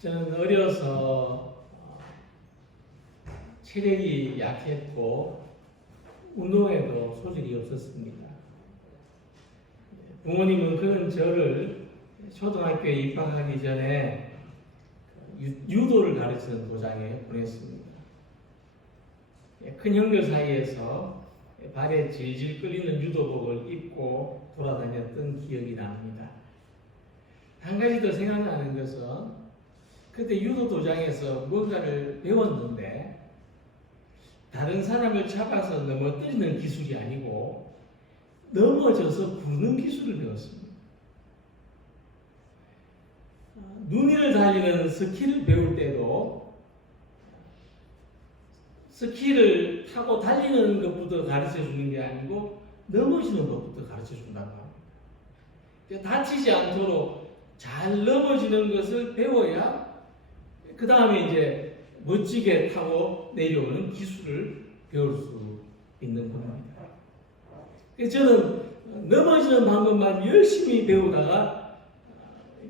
저는 어려서 체력이 약했고 운동에도 소질이 없었습니다. 부모님은 그런 저를 초등학교에 입학하기 전에 유도를 가르치는 도장에 보냈습니다. 큰 형들 사이에서 발에 질질 끌리는 유도복을 입고 돌아다녔던 기억이 납니다. 한 가지 더 생각나는 것은 그때 유도 도장에서 뭔가를 배웠는데 다른 사람을 잡아서 넘어뜨리는 기술이 아니고 넘어져서 부는 기술을 배웠습니다. 눈이를 달리는 스키를 배울 때도 스키를 타고 달리는 것부터 가르쳐 주는 게 아니고 넘어지는 것부터 가르쳐 준다고 합니다. 다치지 않도록 잘 넘어지는 것을 배워야 그 다음에 이제 멋지게 타고 내려오는 기술을 배울 수 있는 겁니다. 저는 넘어지는 방법만 열심히 배우다가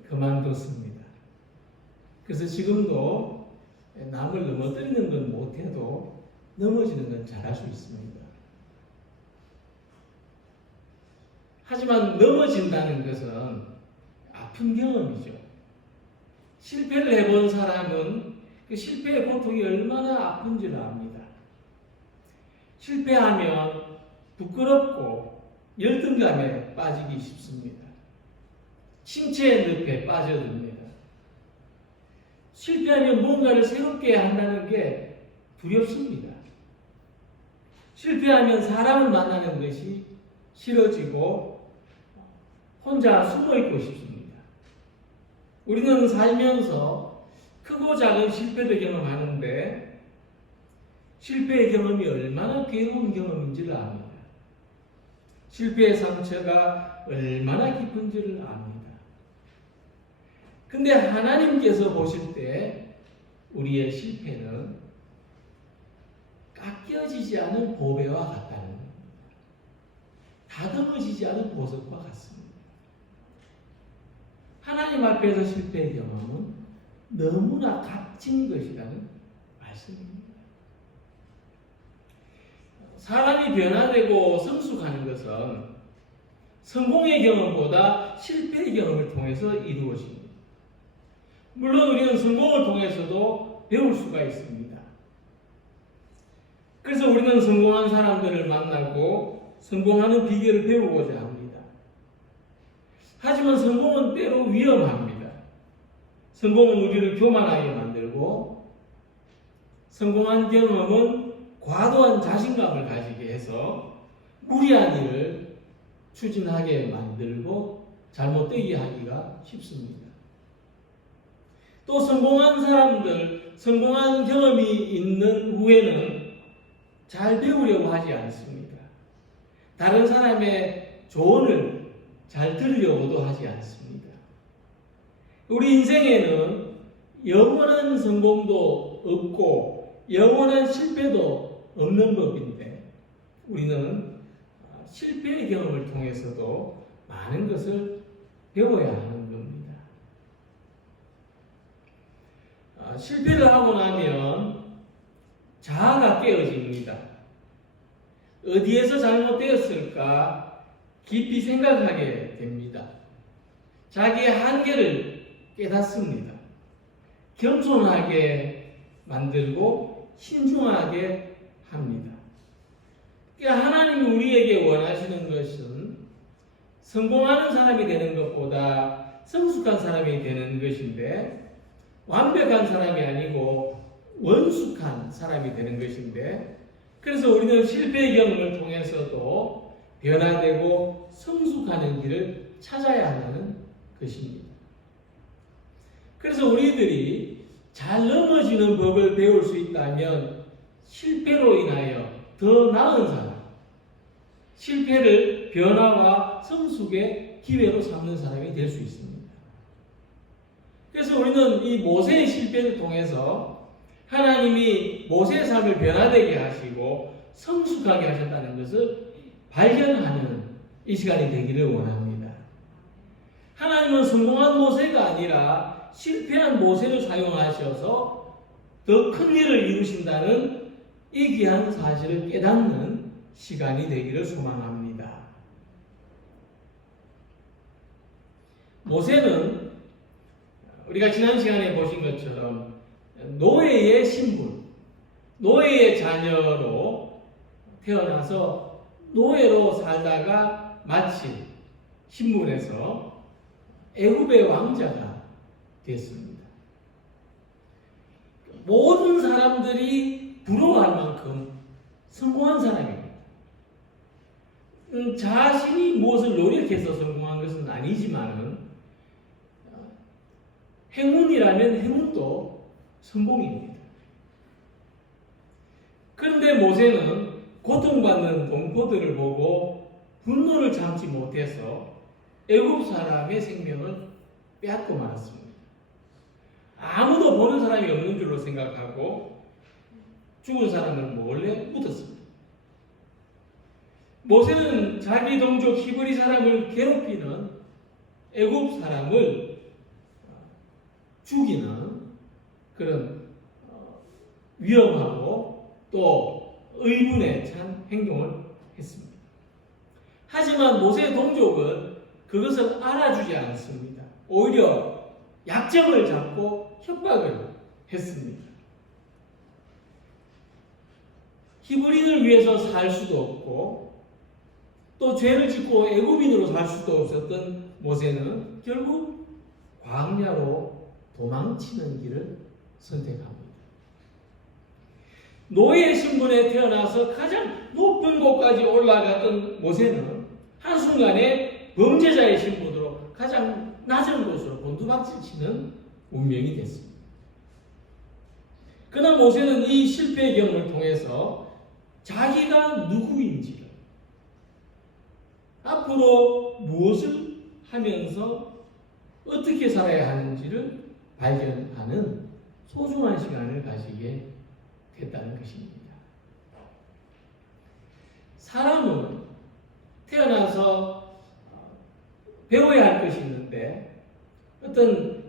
그만뒀습니다. 그래서 지금도 남을 넘어뜨리는 건 못해도 넘어지는 건 잘할 수 있습니다. 하지만 넘어진다는 것은 아픈 경험이죠. 실패를 해본 사람은 그 실패의 고통이 얼마나 아픈지를 압니다. 실패하면 부끄럽고 열등감에 빠지기 쉽습니다. 침체의 늪에 빠져듭니다. 실패하면 뭔가를 새롭게 한다는 게 두렵습니다. 실패하면 사람을 만나는 것이 싫어지고 혼자 숨어있고 싶습니다. 우리는 살면서 크고 작은 실패를 경험하는데 실패의 경험이 얼마나 괴로운 경험인지를 압니다. 실패의 상처가 얼마나 깊은지를 압니다. 근데 하나님께서 보실 때 우리의 실패는 깎여지지 않은 보배와 같다는 겁니다. 다듬어지지 않은 보석과 같습니다. 하나님 앞에서 실패의 경험은 너무나 값진 것이라는 말씀입니다. 사람이 변화되고 성숙하는 것은 성공의 경험보다 실패의 경험을 통해서 이루어집니다. 물론 우리는 성공을 통해서도 배울 수가 있습니다. 그래서 우리는 성공한 사람들을 만나고 성공하는 비결을 배우고자 합니다. 하지만 성공은 때로 위험합니다. 성공은 우리를 교만하게 만들고 성공한 경험은 과도한 자신감을 가지게 해서 무리한 일을 추진하게 만들고 잘못되게 하기가 쉽습니다. 또 성공한 사람들, 성공한 경험이 있는 후에는 잘 배우려고 하지 않습니다. 다른 사람의 조언을 잘 들으려고도 하지 않습니다. 우리 인생에는 영원한 성공도 없고 영원한 실패도 없는 법인데 우리는 실패의 경험을 통해서도 많은 것을 배워야 하는 겁니다. 실패를 하고 나면 자아가 깨어집니다. 어디에서 잘못되었을까 깊이 생각하게 됩니다. 자기의 한계를 깨닫습니다. 겸손하게 만들고 신중하게 합니다. 그러니까 하나님이 우리에게 원하시는 것은 성공하는 사람이 되는 것보다 성숙한 사람이 되는 것인데 완벽한 사람이 아니고 원숙한 사람이 되는 것인데 그래서 우리는 실패의 경험을 통해서도 변화되고 성숙하는 길을 찾아야 한다는 것입니다. 그래서 우리들이 잘 넘어지는 법을 배울 수 있다면 실패로 인하여 더 나은 사람, 실패를 변화와 성숙의 기회로 삼는 사람이 될 수 있습니다. 그래서 우리는 이 모세의 실패를 통해서 하나님이 모세의 삶을 변화되게 하시고 성숙하게 하셨다는 것을 발견하는 이 시간이 되기를 원합니다. 하나님은 성공한 모세가 아니라 실패한 모세를 사용하셔서 더 큰 일을 이루신다는 이 귀한 사실을 깨닫는 시간이 되기를 소망합니다. 모세는 우리가 지난 시간에 보신 것처럼 노예의 신분, 노예의 자녀로 태어나서 노예로 살다가 마치 신분에서 애굽의 왕자가 됐습니다. 모든 사람들이 부러워할 만큼 성공한 사람입니다. 자신이 무엇을 노력해서 성공한 것은 아니지만 행운이라면 행운도 성공입니다. 그런데 모세는 고통받는 동포들을 보고 분노를 참지 못해서 애굽 사람의 생명을 빼앗고 말았습니다. 아무도 보는 사람이 없는 줄로 생각하고 죽은 사람을 몰래 묻었습니다. 모세는 자기 동족 히브리 사람을 괴롭히는 애굽 사람을 죽이는 그런 위험하고 또 의문에 찬 행동을 했습니다. 하지만 모세의 동족은 그것을 알아주지 않습니다. 오히려 약점을 잡고 협박을 했습니다. 히브리인을 위해서 살 수도 없고 또 죄를 짓고 애굽인으로 살 수도 없었던 모세는 결국 광야로 도망치는 길을 선택합니다. 노예 신분에 태어나서 가장 높은 곳까지 올라갔던 모세는 한순간에 범죄자의 신분으로 가장 낮은 곳으로 곤두박질 치는 운명이 됐습니다. 그러나 모세는 이 실패의 경험을 통해서 자기가 누구인지를, 앞으로 무엇을 하면서 어떻게 살아야 하는지를 발견하는 소중한 시간을 가지게 됐다는 것입니다. 사람은 태어나서 배워야 할 것이 있는데 어떤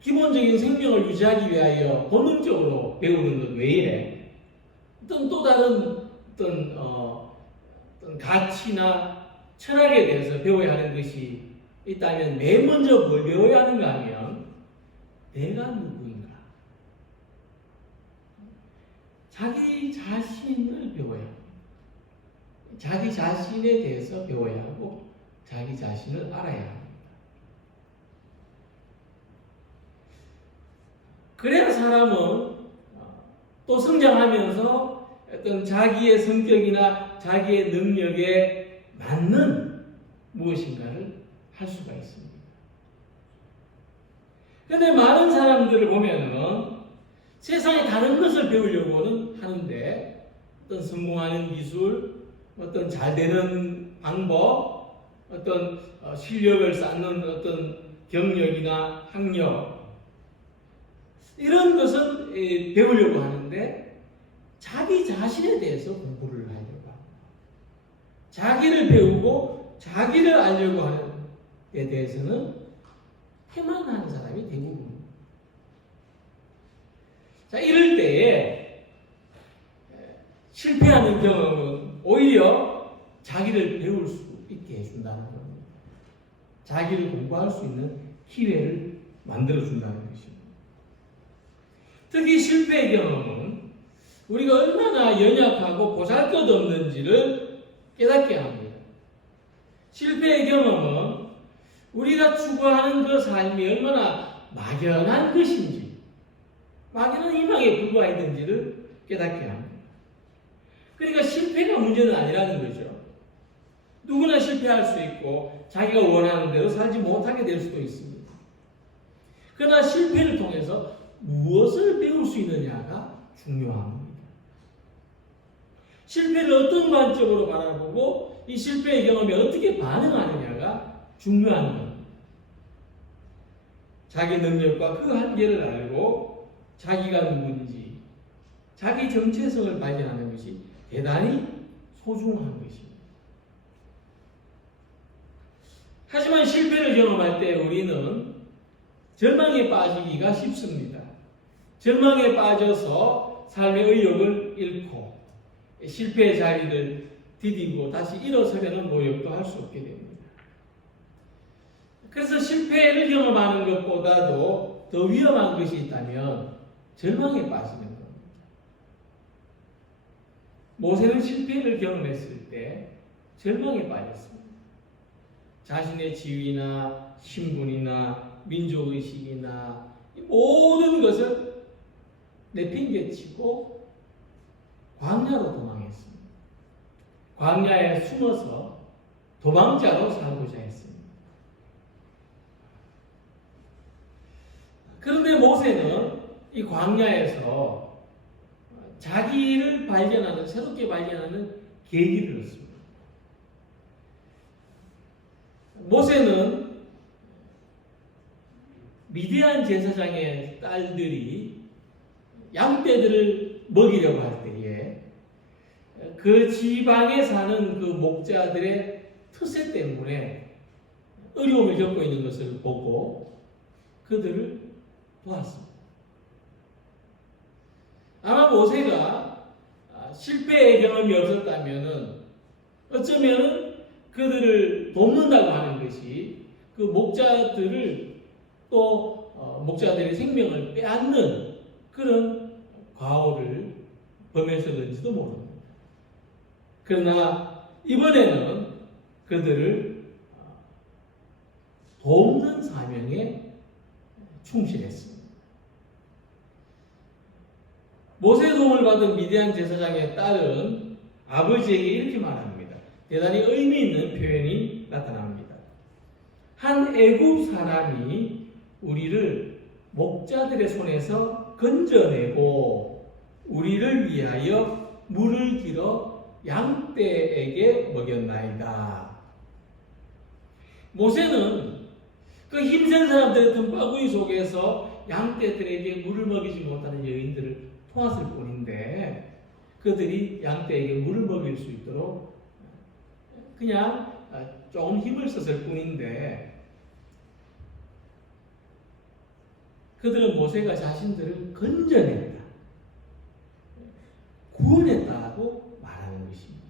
기본적인 생명을 유지하기 위하여 본능적으로 배우는 것 외에 어떤 또 다른 어떤 가치나 철학에 대해서 배워야 하는 것이 있다면 맨 먼저 뭘 배워야 하는가 하면 내가 누구인가, 자기 자신을 배워야 합니다. 자기 자신에 대해서 배워야 하고 자기 자신을 알아야 합니다. 그래야 사람은 또 성장하면서 어떤 자기의 성격이나 자기의 능력에 맞는 무엇인가를 할 수가 있습니다. 그런데 많은 사람들을 보면은 세상에 다른 것을 배우려고는 하는데 어떤 성공하는 기술, 어떤 잘 되는 방법, 어떤 실력을 쌓는 어떤 경력이나 학력, 이런 것은 배우려고 하는데 자기 자신에 대해서 공부를 하려고 합니다. 자기를 배우고 자기를 알려고 하는 데 대해서는 태만한 사람이 대부분입니다. 자, 이럴 때에 실패하는 경험은 오히려 자기를 배울 수 있게 해준다는 겁니다. 자기를 공부할 수 있는 기회를 만들어준다는 것입니다. 특히 실패의 경험은 우리가 얼마나 연약하고 보잘것없는지를 깨닫게 합니다. 실패의 경험은 우리가 추구하는 그 삶이 얼마나 막연한 것인지, 막연한 희망에 불과했는지를 깨닫게 합니다. 그러니까 실패가 문제는 아니라는 거죠. 누구나 실패할 수 있고 자기가 원하는 대로 살지 못하게 될 수도 있습니다. 그러나 실패를 통해서 무엇을 배울 수 있느냐가 중요합니다. 실패를 어떤 관점으로 바라보고 이 실패의 경험에 어떻게 반응하느냐가 중요한 겁니다. 자기 능력과 그 한계를 알고 자기가 누군지, 자기 정체성을 발견하는 것이 대단히 소중한 것입니다. 하지만 실패를 경험할 때 우리는 절망에 빠지기가 쉽습니다. 절망에 빠져서 삶의 의욕을 잃고 실패의 자리를 디디고 다시 일어서려는 노력도 할 수 없게 됩니다. 그래서 실패를 경험하는 것보다도 더 위험한 것이 있다면 절망에 빠지는 겁니다. 모세는 실패를 경험했을 때 절망에 빠졌습니다. 자신의 지위나 신분이나 민족의식이나 모든 것을 내팽개치고 광야로 도망했습니다. 광야에 숨어서 도망자로 살고자 했습니다. 그런데 모세는 이 광야에서 자기를 발견하는, 새롭게 발견하는 계기를 얻습니다. 모세는 미디안 제사장의 딸들이 양떼들을 먹이려고 할 때에 그 지방에 사는 그 목자들의 특세 때문에 어려움을 겪고 있는 것을 보고 그들을 도왔습니다. 아마 모세가 실패의 경험이 없었다면 어쩌면 그들을 돕는다고 하는 것이 그 목자들을 또 목자들의 생명을 빼앗는 그런 과오를 범했을는지도 모릅니다. 그러나 이번에는 그들을 돕는 사명에 충실했습니다. 모세의 도움을 받은 미디안 제사장의 딸은 아버지에게 이렇게 말합니다. 대단히 의미 있는 표현이 나타납니다. 한 애굽 사람이 우리를 목자들의 손에서 건져내고 우리를 위하여 물을 길어 양떼에게 먹였나이다. 모세는 그 힘센 사람들의 덤바구니 속에서 양떼들에게 물을 먹이지 못하는 여인들을 도왔을 뿐인데 그들이 양떼에게 물을 먹일 수 있도록 그냥 조금 힘을 썼을 뿐인데 그들은 모세가 자신들을 건져냈다, 구원했다고 말하는 것입니다.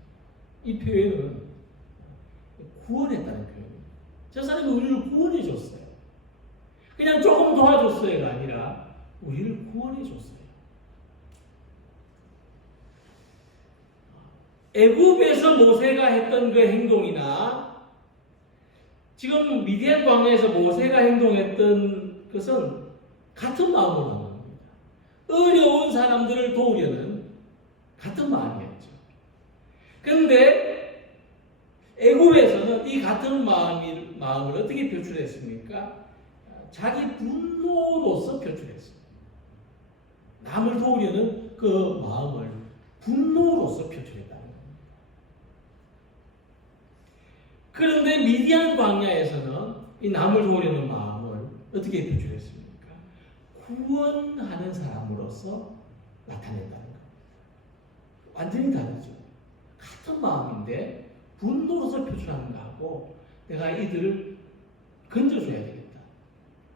이 표현은 구원했다는 표현입니다. 저 사람이 우리를 구원해 줬어요. 그냥 조금 도와줬어요가 아니라 우리를 구원해 줬어요. 애굽에서 모세가 했던 그 행동이나 지금 미디안 광야에서 모세가 행동했던 것은 같은 마음으로 한 겁니다. 어려운 사람들을 도우려는 같은 마음이었죠. 그런데 애굽에서는 이 같은 마음을 어떻게 표출했습니까? 자기 분노로서 표출했습니다. 남을 도우려는 그 마음을 분노로서 표출했다는 겁니다. 그런데 미디안 광야에서는 이 남을 도우려는 마음을 어떻게 표출했습니까? 구원하는 사람으로서 나타낸다는 겁니다. 완전히 다르죠. 같은 마음인데 분노로서 표출하는 거하고 내가 이들을 건져줘야 되겠다,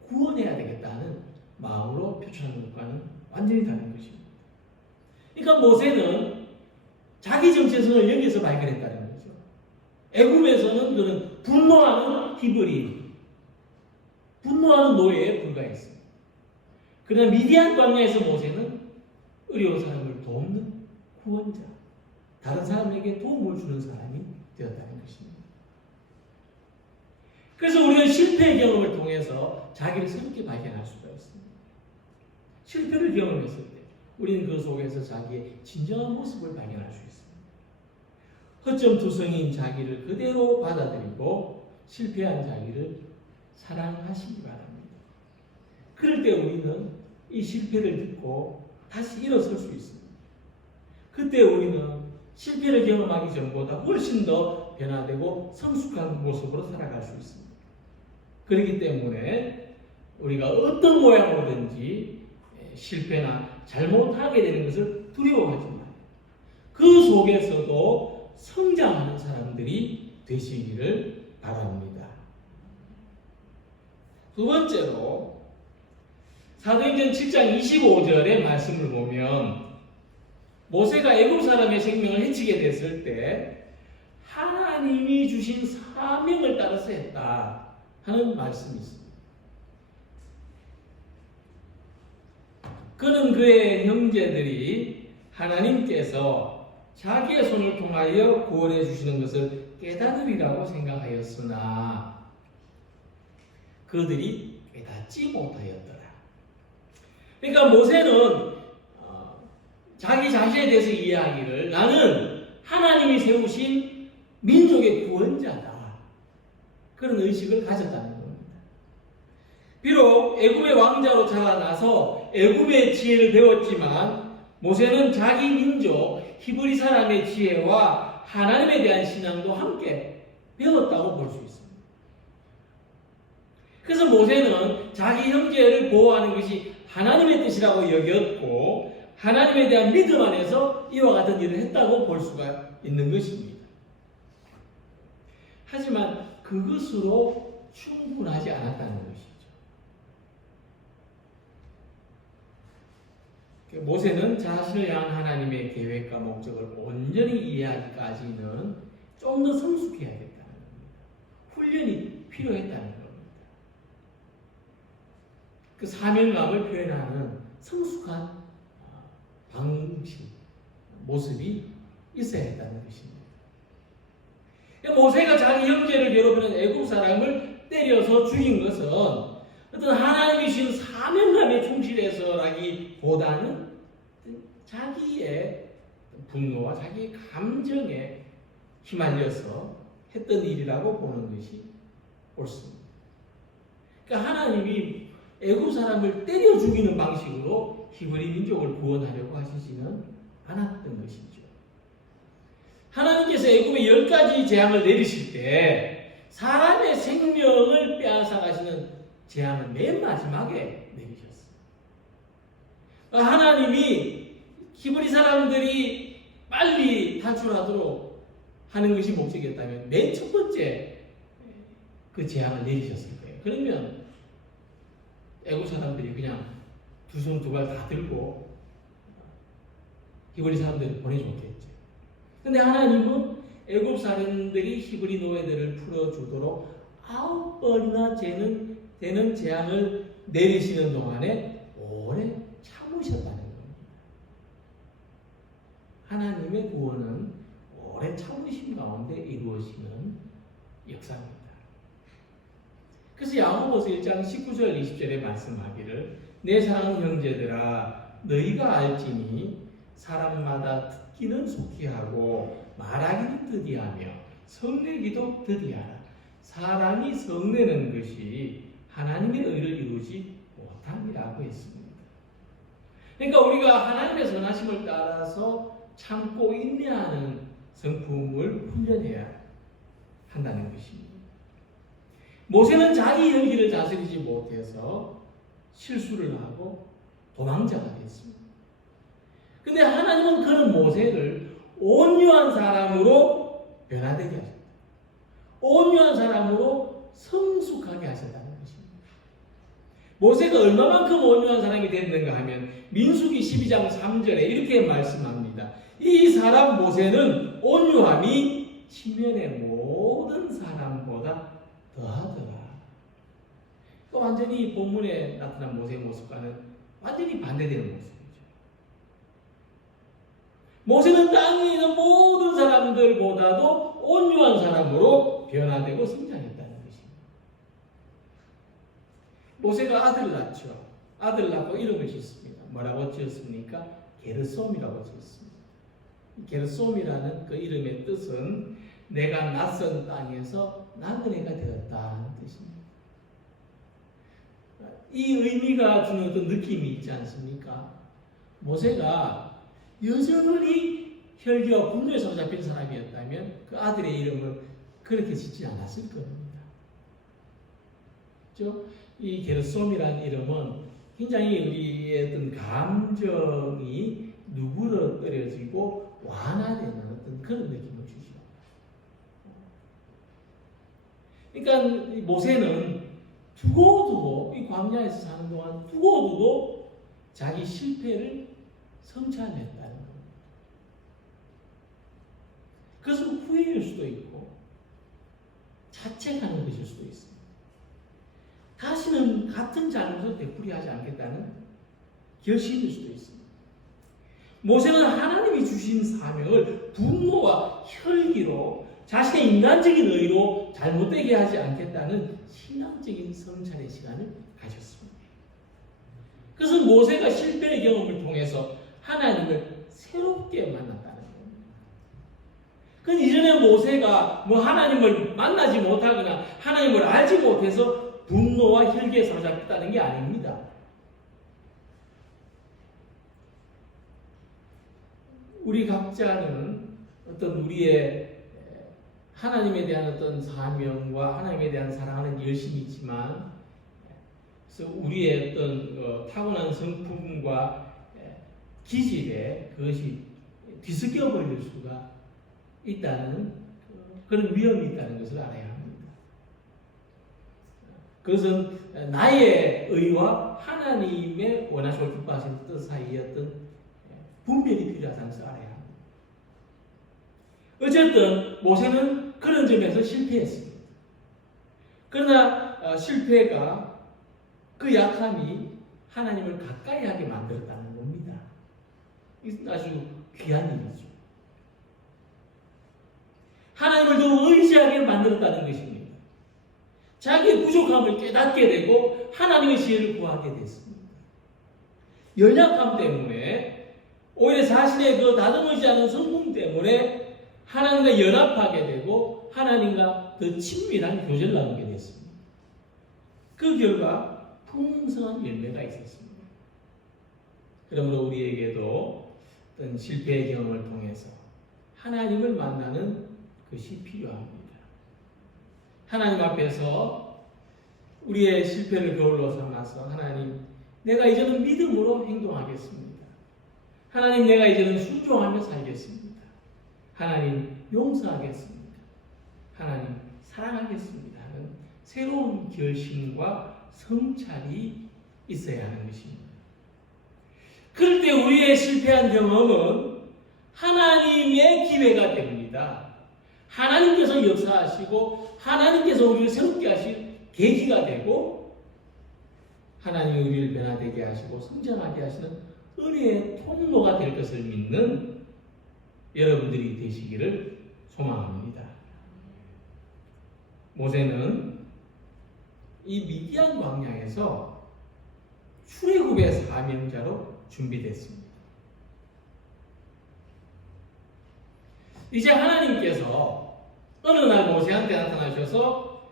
구원해야 되겠다는 마음으로 표출하는 것과는 완전히 다른 것입니다. 그러니까 모세는 자기 정체성을 여기서 발견했다는 거죠. 애굽에서는 그는 분노하는 히브리, 분노하는 노예에 불과했습니다. 그러나 미디안 광야에서 모세는 어려운 사람을 돕는 구원자, 다른 사람에게 도움을 주는 사람이 되었다는 것입니다. 그래서 우리는 실패의 경험을 통해서 자기를 새롭게 발견할 수가 있습니다. 실패를 경험했을 때 우리는 그 속에서 자기의 진정한 모습을 발견할 수 있습니다. 허점투성인 자기를 그대로 받아들이고 실패한 자기를 사랑하시기 바랍니다. 그럴 때 우리는 이 실패를 듣고 다시 일어설 수 있습니다. 그때 우리는 실패를 경험하기 전보다 훨씬 더 변화되고 성숙한 모습으로 살아갈 수 있습니다. 그렇기 때문에 우리가 어떤 모양으로든지 실패나 잘못하게 되는 것을 두려워하지 마요. 그 속에서도 성장하는 사람들이 되시기를 바랍니다. 두 번째로 사도행전 7장 25절의 말씀을 보면 모세가 애굽 사람의 생명을 해치게 됐을 때 하나님이 주신 사명을 따라서 했다 하는 말씀이 있습니다. 그는 그의 형제들이 하나님께서 자기의 손을 통하여 구원해 주시는 것을 깨달으리라고 생각하였으나 그들이 깨닫지 못하였더라. 그러니까 모세는 자기 자신에 대해서 이야기를 나는 하나님이 세우신 민족의 구원자다. 그런 의식을 가졌다는 겁니다. 비록 애굽의 왕자로 자라나서 애굽의 지혜를 배웠지만 모세는 자기 민족 히브리 사람의 지혜와 하나님에 대한 신앙도 함께 배웠다고 볼 수 있습니다. 그래서 모세는 자기 형제를 보호하는 것이 하나님의 뜻이라고 여겼고 하나님에 대한 믿음 안에서 이와 같은 일을 했다고 볼 수가 있는 것입니다. 하지만 그것으로 충분하지 않았다는 것이죠. 모세는 자신을 향한 하나님의 계획과 목적을 온전히 이해하기까지는 좀 더 성숙해야겠다는 겁니다. 훈련이 필요했다는 겁니다. 그 사명감을 표현하는 성숙한 방식, 모습이 있어야 했다는 것입니다. 모세가 자기 형제를 괴롭히는 애굽 사람을 때려서 죽인 것은 어떤 하나님이 주신 사명감에 충실해서라기보다는 자기의 분노와 자기의 감정에 휘말려서 했던 일이라고 보는 것이 옳습니다. 그러니까 하나님이 애굽 사람을 때려 죽이는 방식으로 히브리 민족을 구원하려고 하시지는 않았던 것이죠. 하나님께서 애굽에 10가지 재앙을 내리실 때 사람의 생명을 빼앗아 가시는 재앙을 맨 마지막에 내리셨어요. 하나님이 히브리 사람들이 빨리 탈출하도록 하는 것이 목적이었다면 맨 첫 번째 그 재앙을 내리셨을 거예요. 그러면 애굽 사람들이 그냥 두 손 두 발 다 들고 히브리 사람들을 보내줬겠죠. 근데 하나님은 애굽 사람들이 히브리 노예들을 풀어주도록 9번이나 되는 재앙을 내리시는 동안에 오래 참으셨다는 겁니다. 하나님의 구원은 오래 참으심 가운데 이루어지는 역사입니다. 그래서 야고보서 1장 19절 20절에 말씀하기를 내 사랑하는 형제들아 너희가 알지니 사람마다 듣기는 속히 하고 말하기는 더디하며 성내기도 더디하라. 사람이 성내는 것이 하나님의 의를 이루지 못함이라고 했습니다. 그러니까 우리가 하나님의 선하심을 따라서 참고 인내하는 성품을 훈련해야 한다는 것입니다. 모세는 자기 열기를 다스리지 못해서 실수를 하고 도망자가 됐습니다. 근데 하나님은 그런 모세를 온유한 사람으로 변화되게 하셨다. 온유한 사람으로 성숙하게 하셨다는 것입니다. 모세가 얼마만큼 온유한 사람이 됐는가 하면 민수기 12장 3절에 이렇게 말씀합니다. 이 사람 모세는 온유함이 지면의 모든 사람보다 더하더라. 완전히 본문에 나타난 모세의 모습과는 완전히 반대되는 모습이죠. 모세는 땅에 있는 모든 사람들보다도 온유한 사람으로 변화되고 성장했다는 것입니다. 모세가 아들을 낳죠. 아들을 낳고 이름을 짓습니다. 뭐라고 지었습니까? 게르솜이라고 지었습니다. 게르솜이라는 그 이름의 뜻은 내가 낯선 땅에서 나그네가 되었다는 뜻입니다. 이 의미가 주는 어떤 느낌이 있지 않습니까? 모세가 여전히 혈기와 분노에 사로잡힌 사람이었다면 그 아들의 이름을 그렇게 짓지 않았을 겁니다. 그렇죠? 이 게르솜이라는 이름은 굉장히 우리의 어떤 감정이 누그러뜨려지고 완화되는 어떤 그런 느낌을 주죠. 그러니까 모세는 두고두고 이 광야에서 사는 동안 두고두고 자기 실패를 성찰했다는 겁니다. 그것은 후회일 수도 있고 자책하는 것일 수도 있습니다. 다시는 같은 잘못을 되풀이하지 않겠다는 결심일 수도 있습니다. 모세는 하나님이 주신 사명을 분노와 혈기로 자신의 인간적인 의로 잘못되게 하지 않겠다는 신앙적인 성찰의 시간을 가졌습니다. 그것은 모세가 실패의 경험을 통해서 하나님을 새롭게 만났다는 겁니다. 그건 이전에 모세가 하나님을 만나지 못하거나 하나님을 알지 못해서 분노와 혈기에 사로잡혔다는 게 아닙니다. 우리 각자는 어떤 우리의 하나님에 대한 어떤 사명과 하나님에 대한 사랑하는 열심이 있지만, 그래서 우리의 어떤 타고난 성품과 기질에 그것이 뒤섞여 버릴 수가 있다는 그런 위험이 있다는 것을 알아야 합니다. 그것은 나의 의와 하나님의 원하시고 기뻐하시는 뜻 사이의 어떤 분별이 필요하다는 것을 알아야 합니다. 어쨌든 모세는 그런 점에서 실패했습니다. 그러나 실패가 그 약함이 하나님을 가까이 하게 만들었다는 겁니다. 이것은 아주 귀한 일이죠. 하나님을 더 의지하게 만들었다는 것입니다. 자기의 부족함을 깨닫게 되고 하나님의 지혜를 구하게 됐습니다. 연약함 때문에 오히려 자신의 그 다듬어지지 않은 성품 때문에 하나님과 연합하게 되고 하나님과 더 친밀한 교제를 나누게 됐습니다. 그 결과 풍성한 열매가 있었습니다. 그러므로 우리에게도 어떤 실패의 경험을 통해서 하나님을 만나는 것이 필요합니다. 하나님 앞에서 우리의 실패를 거울로 삼아서 하나님, 내가 이제는 믿음으로 행동하겠습니다. 하나님, 내가 이제는 순종하며 살겠습니다. 하나님, 용서하겠습니다. 하나님, 사랑하겠습니다 하는 새로운 결심과 성찰이 있어야 하는 것입니다. 그럴 때 우리의 실패한 경험은 하나님의 기회가 됩니다. 하나님께서 역사하시고 하나님께서 우리를 새롭게 하실 계기가 되고 하나님이 우리를 변화되게 하시고 성장하게 하시는 은혜의 통로가 될 것을 믿는 여러분들이 되시기를 소망합니다. 모세는 이 미디안 광야에서 출애굽의 사명자로 준비됐습니다. 이제 하나님께서 어느 날 모세한테 나타나셔서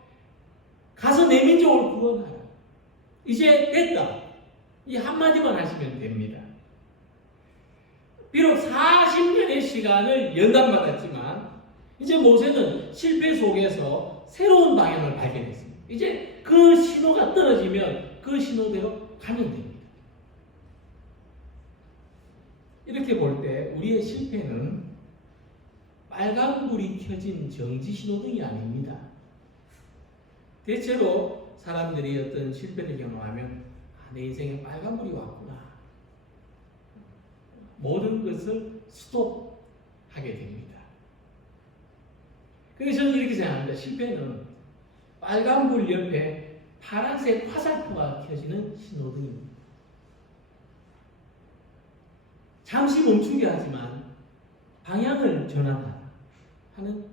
가서 내 민족을 구원하라. 이제 됐다. 이 한마디만 하시면 됩니다. 비록 40년의 시간을 연단받았지만 이제 모세는 실패 속에서 새로운 방향을 발견했습니다. 이제 그 신호가 떨어지면 그 신호대로 가면 됩니다. 이렇게 볼 때 우리의 실패는 빨간불이 켜진 정지 신호등이 아닙니다. 대체로 사람들이 어떤 실패를 경험하면 내 인생에 빨간불이 왔구나. 모든 것을 스톱하게 됩니다. 그래서 저는 이렇게 생각합니다. 실패는 빨간불 옆에 파란색 화살표가 켜지는 신호등입니다. 잠시 멈추게 하지만 방향을 전환하라 하는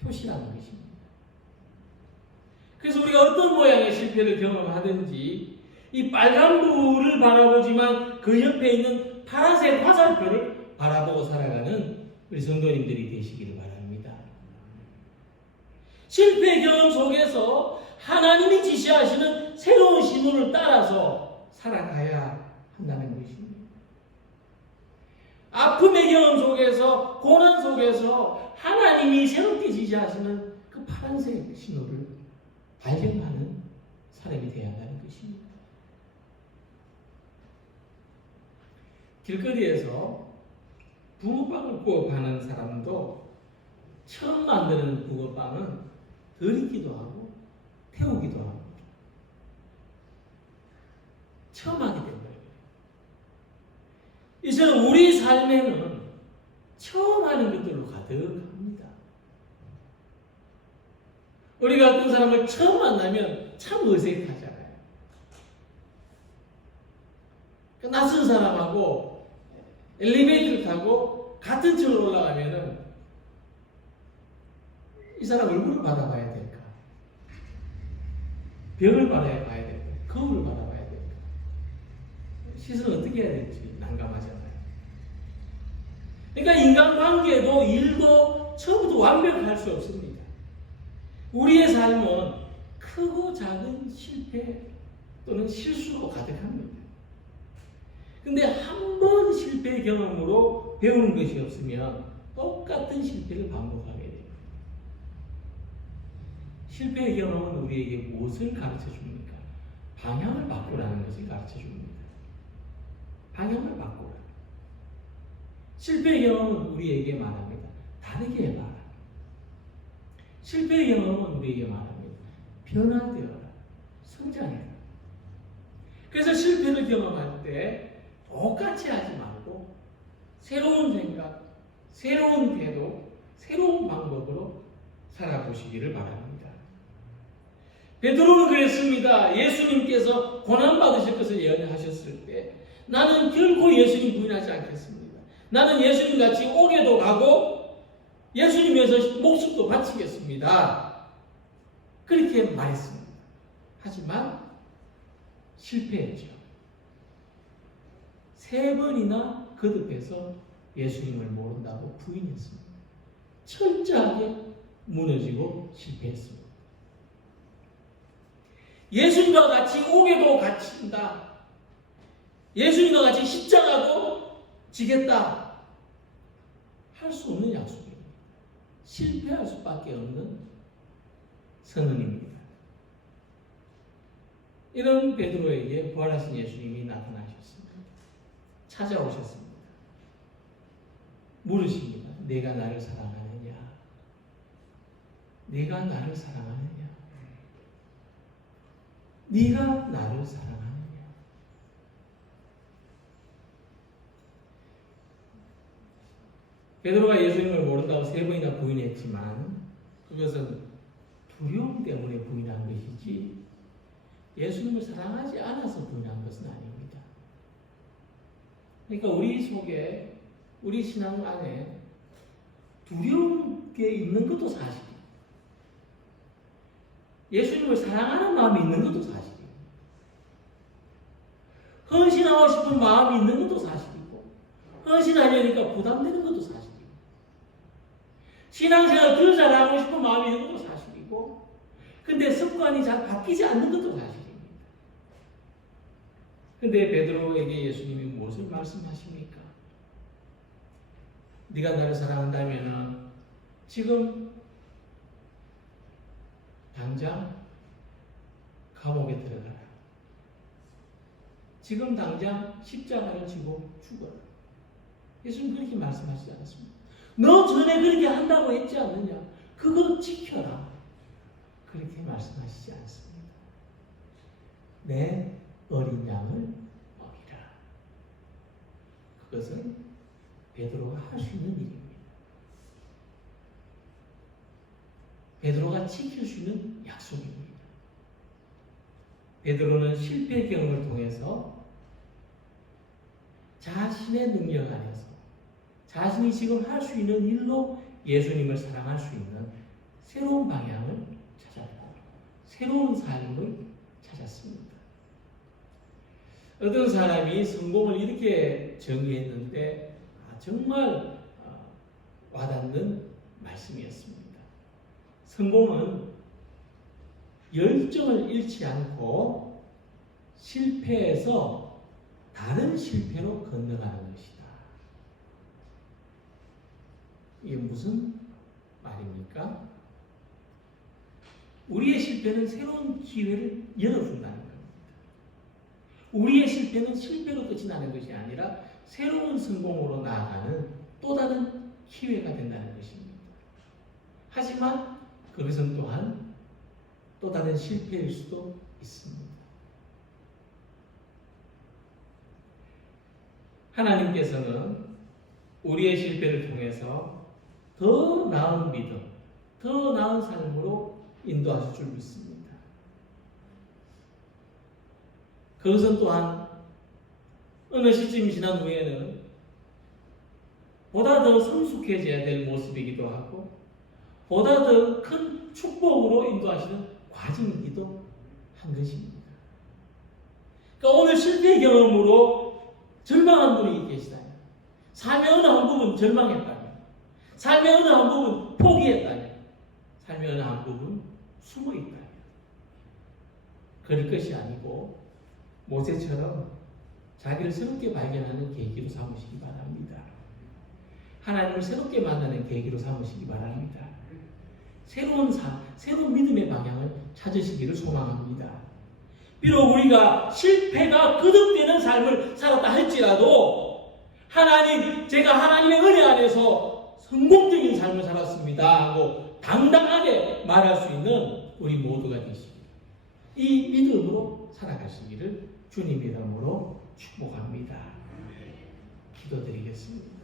표시라는 것입니다. 그래서 우리가 어떤 모양의 실패를 경험하든지 이 빨간불을 바라보지만 그 옆에 있는 파란색 화살표를 바라보고 살아가는 우리 성도님들이 되시기를 바랍니다. 실패 경험 속에서 하나님이 지시하시는 새로운 신호를 따라서 살아가야 한다는 것입니다. 아픔의 경험 속에서, 고난 속에서 하나님이 새롭게 지시하시는 그 파란색 신호를 발견하는 사람이 되어야 한다는 것입니다. 길거리에서 붕어빵을 구워 파는 사람도 처음 만드는 붕어빵은 덜 익기도 하고 태우기도 합니다. 처음 하게 된 거예요. 이처럼 우리 삶에는 처음 하는 것들로 가득합니다. 우리가 어떤 사람을 처음 만나면 참 어색하잖아요. 낯선 사람하고 엘리베이터를 타고 같은 층을 올라가면은 이 사람 얼굴을 받아봐야 될까? 벽을 봐야 될까? 거울을 받아봐야 될까? 시선을 어떻게 해야 될지 난감하잖아요. 그러니까 인간관계도 일도 처음부터 완벽할 수 없습니다. 우리의 삶은 크고 작은 실패 또는 실수로 가득합니다. 근데 한 번 실패 경험으로 배우는 것이 없으면 똑같은 실패를 반복하게 됩니다. 실패의 경험은 우리에게 무엇을 가르쳐 줍니까? 방향을 바꾸라는 것을 가르쳐 줍니다. 방향을 바꾸라. 실패의 경험은 우리에게 말합니다. 다르게 해봐라. 실패의 경험은 우리에게 말합니다. 변화되어라. 성장해라. 그래서 실패를 경험할 때 똑같이 하지 말고 새로운 생각, 새로운 태도, 새로운 방법으로 살아보시기를 바랍니다. 베드로는 그랬습니다. 예수님께서 고난받으실 것을 예언하셨을 때 나는 결코 예수님 부인하지 않겠습니다. 나는 예수님 같이 옥에도 가고 예수님 위해서 목숨도 바치겠습니다. 그렇게 말했습니다. 하지만 실패했죠. 3번이나 거듭해서 예수님을 모른다고 부인했습니다. 철저하게 무너지고 실패했습니다. 예수님과 같이 옥에도 갇힌다. 예수님과 같이 십자가도 지겠다. 할 수 없는 약속입니다. 실패할 수밖에 없는 선언입니다. 이런 베드로에게 부활하신 예수님이 나타나셨습니다. 찾아오셨습니다. 물으십니다. 내가 나를 사랑하느냐? 내가 나를 사랑하느냐? 네가 나를 사랑하느냐? 베드로가 예수님을 모른다고 3번이나 부인했지만 그것은 두려움 때문에 부인한 것이지 예수님을 사랑하지 않아서 부인한 것은 아닙니다. 그러니까 우리 속에 우리 신앙 안에 두려운 게 있는 것도 사실이에요. 예수님을 사랑하는 마음이 있는 것도 사실이에요. 헌신하고 싶은 마음이 있는 것도 사실이고 헌신하려니까 부담되는 것도 사실이에요. 신앙생활 더 잘하고 싶은 마음이 있는 것도 사실이고 근데 습관이 잘 바뀌지 않는 것도 사실입니다. 근데 베드로에게 예수님이 무엇을 말씀하십니까? 네가 나를 사랑한다면 지금 당장 감옥에 들어가라. 지금 당장 십자가를 지고 죽어라. 예수님 그렇게 말씀하시지 않았습니다. 너 전에 그렇게 한다고 했지 않느냐? 그거 지켜라. 그렇게 말씀하시지 않습니다. 내 어린 양을 먹이라. 그것은 베드로가 할 수 있는 일입니다. 베드로가 지킬 수 있는 약속입니다. 베드로는 실패 경험을 통해서 자신의 능력 안에서 자신이 지금 할 수 있는 일로 예수님을 사랑할 수 있는 새로운 방향을 찾았고 새로운 삶을 찾았습니다. 어떤 사람이 성공을 이렇게 정의했는데 정말 와닿는 말씀이었습니다. 성공은 열정을 잃지 않고 실패에서 다른 실패로 건너가는 것이다. 이게 무슨 말입니까? 우리의 실패는 새로운 기회를 열어준다는 겁니다. 우리의 실패는 실패로 끝이 나는 것이 아니라 새로운 성공으로 나아가는 또 다른 기회가 된다는 것입니다. 하지만 그것은 또한 또 다른 실패일 수도 있습니다. 하나님께서는 우리의 실패를 통해서 더 나은 믿음, 더 나은 삶으로 인도하실 줄 믿습니다. 그것은 또한 어느 시점이 지난 후에는 보다 더 성숙해져야 될 모습이기도 하고 보다 더 큰 축복으로 인도하시는 과정이기도 한 것입니다. 그러니까 오늘 실패 경험으로 절망한 분이 계시다면, 삶의 어느 한 부분 절망했다면, 삶의 어느 한 부분 포기했다면, 삶의 어느 한 부분 숨어있다면, 그럴 것이 아니고 모세처럼 자기를 새롭게 발견하는 계기로 삼으시기 바랍니다. 하나님을 새롭게 만나는 계기로 삼으시기 바랍니다. 새로운 삶, 새로운 믿음의 방향을 찾으시기를 소망합니다. 비록 우리가 실패가 거듭되는 삶을 살았다 할지라도 제가 하나님의 은혜 안에서 성공적인 삶을 살았습니다 하고 당당하게 말할 수 있는 우리 모두가 되십니다. 이 믿음으로 살아가시기를 주님의 이름으로 축복합니다. 기도드리겠습니다.